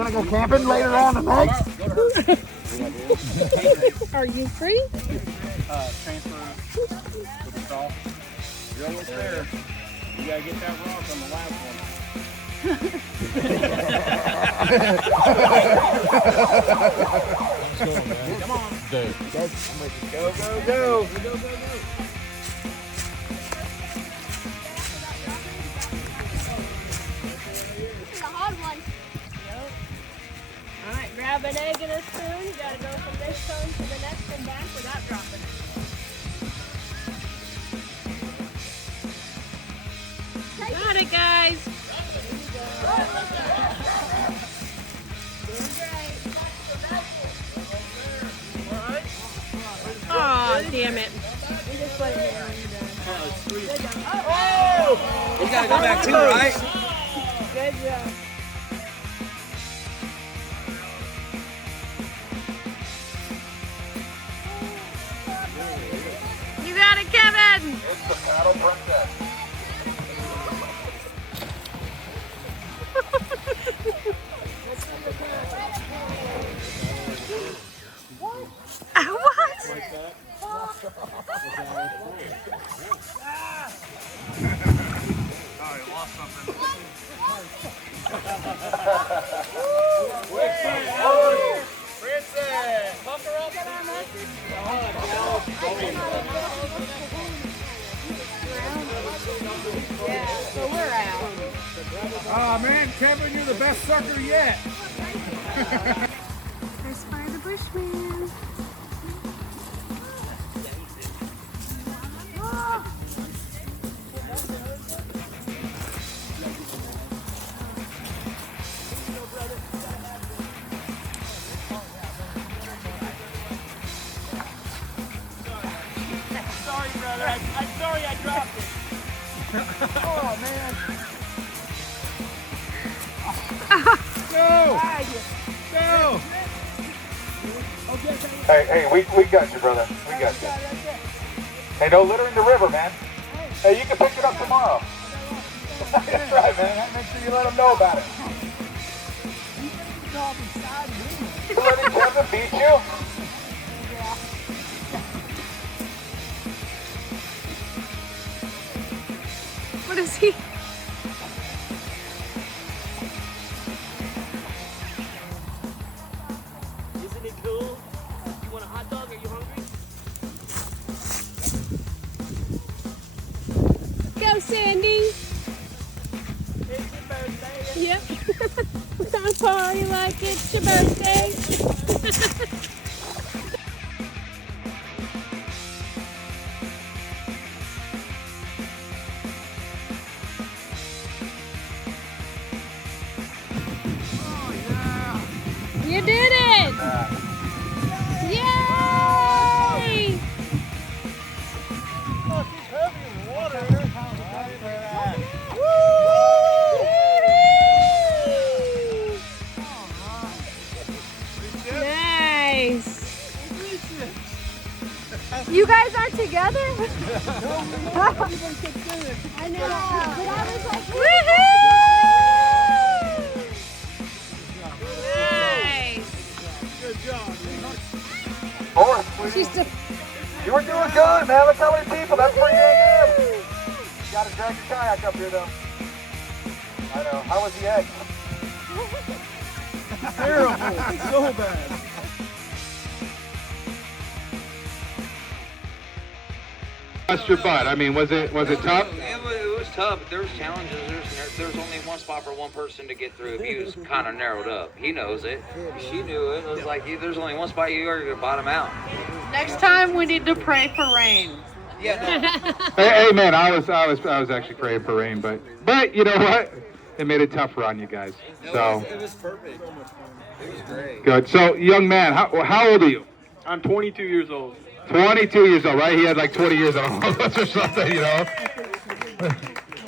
want to go camping later on tonight? Are you free? Transfer with the saw. You're almost there. You gotta get that rock on the last one. Come on. Dude. Go, go, go. Go, go, go. Alright, grab an egg and a spoon. You gotta go from this stone to the next and back without dropping it. Got it, guys. Oh, damn it. Oh! You gotta go back too, right? Good job. You got it, Kevin! It's the paddle princess. What? Yeah, so we're out. Oh man, Kevin, you're the best sucker yet. Let's fire the bushman. Sorry, brother. I'm sorry I dropped it. Oh, man. Go! Go! Hey, we got you, brother. We got you. Hey, no littering the river, man. Hey, you can pick it up tomorrow. That's right, man. Make sure you let them know about it. You letting Kevin beat you? What is he? Isn't it cool? You want a hot dog? Are you hungry? Go, Sandy. It's your birthday. Yep. We're gonna party like it's your birthday. You did it! Yay! Oh, she's heavy in the water. Nice! You guys aren't together? I know. But I was like, woohoo! Nice! Good job. Boris, sweetie. You were doing good, man. Look how many people. That's pretty dang good. You gotta drag your kayak up here, though. I know. How was the egg? Terrible. So bad. Bust your butt. I mean, was it tough? It was tough. There was challenges. There's only one spot for one person to get through. He was kind of narrowed up. He knows it. She knew it. It was like there's only one spot you are going to bottom out. Next time we need to pray for rain. Yeah. Hey, man, I was actually praying for rain, but you know what? It made it tough on you guys. So It was perfect. It was great. good. So, young man, how old are you? I'm 22 years old. 22 years old, right? He had like 20 years on us or something, you know.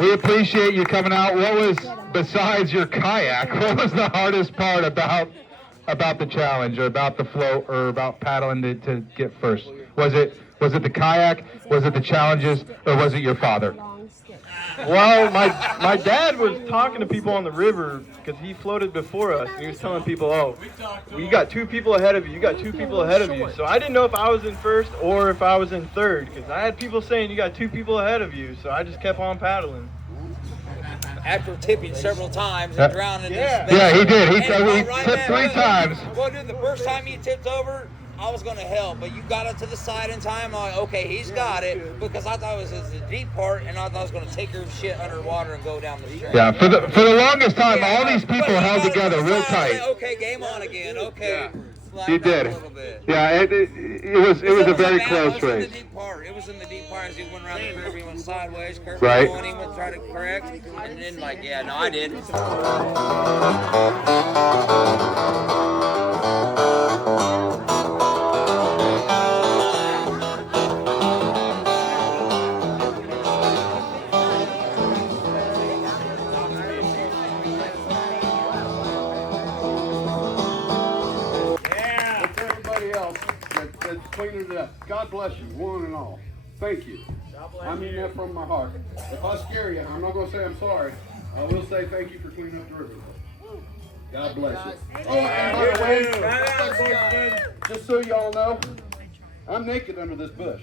We appreciate you coming out. What was, besides your kayak, what was the hardest part about the challenge, or about the float, or about paddling to get first? Was it the kayak? Was it the challenges? Or was it your father? Well, my dad was talking to people on the river because he floated before us. And he was telling people, oh, you got 2 people ahead of you. You got 2 people ahead of you. So I didn't know if I was in first or if I was in third because I had people saying you got 2 people ahead of you. So I just kept on paddling. After tipping several times and drowning. Yeah, he did. He tipped 3 times. Well, dude, the first time you tipped over, I was going to help, but you got it to the side in time. I'm like, okay, he's got it, because I thought it was the deep part, and I thought I was going to take her shit underwater and go down the stream. Yeah, for the longest time, all these people held together real tight. Okay, game on again. Okay. He did. Yeah, it was a very close race. It was in the deep part as he went around the curve, he went sideways, curve right. going, he went try to correct, and then like, yeah, no, I did. That's cleaning it up. God bless you, one and all. Thank you. I mean that from my heart. If I scare you, I'm not going to say I'm sorry. I will say thank you for cleaning up the river. God bless you. Oh, and by the way, just so y'all know, I'm naked under this bush.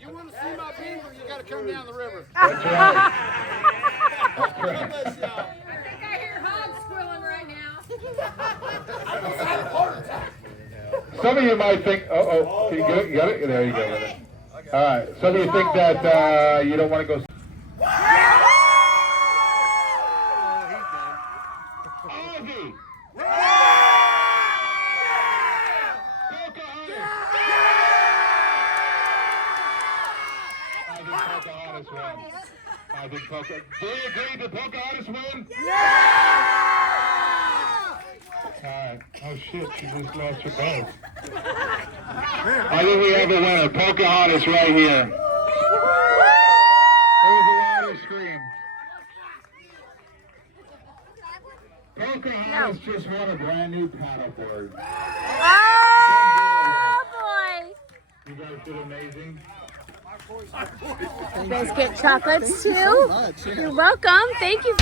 You want to see my beaver, you got to come down the river. That's right. That's I think I hear hogs squilling right now. Some of you might think, can you get it? You got it? There you go. All right. Some of you think that you don't want to go. Ozzy! I think Pocahontas. Do you agree that Pocahontas win? Yeah! Alright. Oh shit, she just lost her boat. I think we have a winner. Pocahontas right here. It was a louder scream. Pocahontas just won a brand new paddleboard. Oh boy! You guys did amazing. You guys get chocolates too? You're welcome. Thank you.